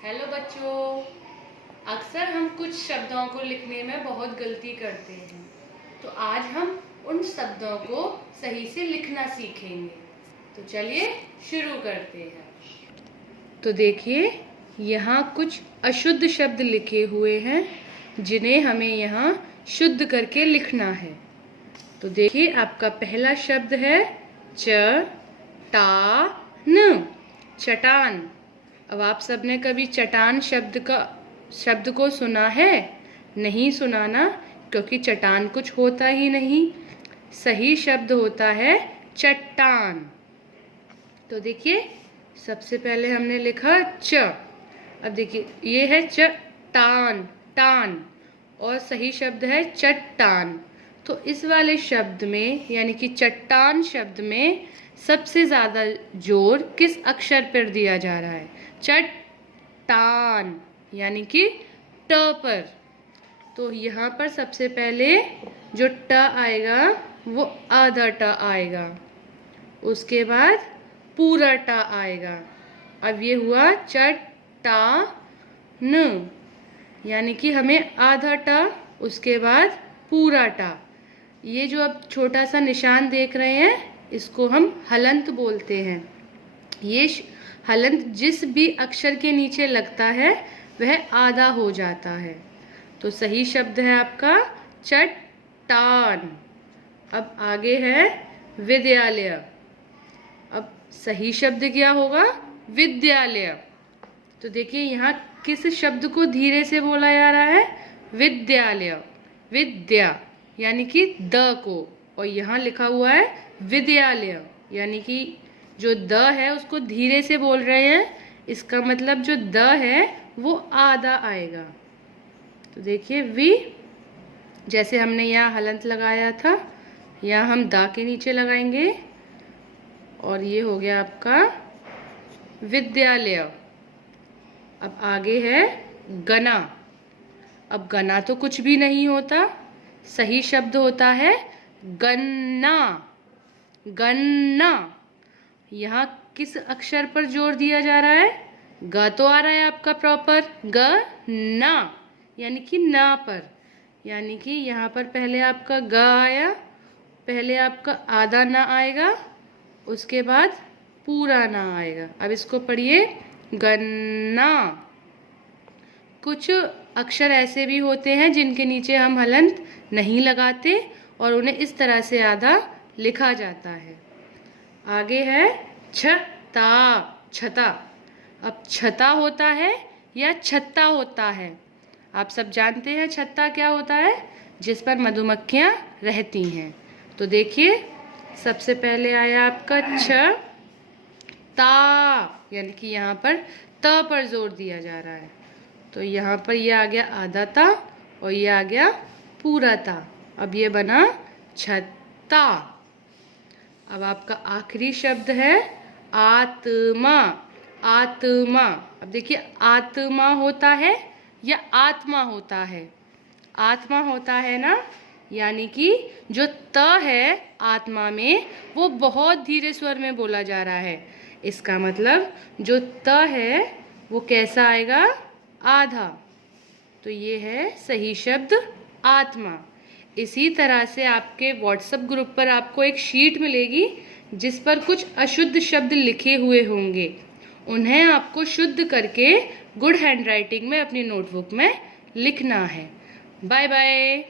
Hello बच्चों, अक्सर हम कुछ शब्दों को लिखने में बहुत गलती करते हैं। तो आज हम उन शब्दों को सही से लिखना सीखेंगे। तो चलिए शुरू करते हैं। तो देखिए, यहाँ कुछ अशुद्ध शब्द लिखे हुए हैं जिन्हें हमें यहाँ शुद्ध करके लिखना है। तो देखिए, आपका पहला शब्द है चटान, चटान। अब आप सबने कभी चट्टान शब्द को सुना है? नहीं सुना ना, क्योंकि चट्टान कुछ होता ही नहीं। सही शब्द होता है चट्टान। तो देखिए, सबसे पहले हमने लिखा च। अब देखिए, ये है चट्टान, टान, और सही शब्द है चट्टान। तो इस वाले शब्द में, यानी कि चट्टान शब्द में, सबसे ज्यादा जोर किस अक्षर पर दिया जा रहा है? चट्टान, यानी कि ट पर। तो यहाँ पर सबसे पहले जो ट आएगा वो आधा ट आएगा, उसके बाद पूरा ट आएगा। अब ये हुआ चट्टान, यानी कि हमें आधा ट, उसके बाद पूरा ट। ये जो अब छोटा सा निशान देख रहे हैं, इसको हम हलंत बोलते हैं। ये हलंत जिस भी अक्षर के नीचे लगता है वह आधा हो जाता है। तो सही शब्द है आपका चट्टान। अब आगे है विद्यालय। अब सही शब्द क्या होगा? विद्यालय। तो देखिए, यहाँ किस शब्द को धीरे से बोला जा रहा है? विद्यालय, विद्या यानी कि द को, और यहाँ लिखा हुआ है विद्यालय, यानी कि जो द है उसको धीरे से बोल रहे हैं। इसका मतलब जो द है वो आधा आएगा। तो देखिए, वी, जैसे हमने यहाँ हलंत लगाया था, यहाँ हम द के नीचे लगाएंगे, और ये हो गया आपका विद्यालय। अब आगे है गना। अब गना तो कुछ भी नहीं होता, सही शब्द होता है गन्ना, गन्ना। यहाँ किस अक्षर पर जोर दिया जा रहा है? ग तो आ रहा है आपका प्रॉपर, ग ना, यानी कि ना पर। यानी कि यहाँ पर पहले आपका ग आया, पहले आपका आधा ना आएगा, उसके बाद पूरा ना आएगा। अब इसको पढ़िए, गन्ना। कुछ अक्षर ऐसे भी होते हैं जिनके नीचे हम हलंत नहीं लगाते और उन्हें इस तरह से आधा लिखा जाता है। आगे है छता, छता। अब छता होता है या छत्ता होता है? आप सब जानते हैं छत्ता क्या होता है? जिस पर मधुमक्खियां रहती हैं। तो देखिए, सबसे पहले आया आपका छ ता, यानी कि यहाँ पर त पर जोर दिया जा रहा है। तो यहाँ पर ये आ गया आधा ता और ये आ गया पूरा ता। अब ये बना छत्ता। अब आपका आखिरी शब्द है आत्मा, आत्मा। अब देखिए, आत्मा होता है या आत्मा होता है? आत्मा होता है ना, यानी कि जो त है आत्मा में वो बहुत धीरे स्वर में बोला जा रहा है। इसका मतलब जो त है वो कैसा आएगा? आधा। तो ये है सही शब्द आत्मा। इसी तरह से आपके व्हाट्सएप ग्रुप पर आपको एक शीट मिलेगी जिस पर कुछ अशुद्ध शब्द लिखे हुए होंगे। उन्हें आपको शुद्ध करके गुड हैंडराइटिंग में अपनी नोटबुक में लिखना है। Bye bye.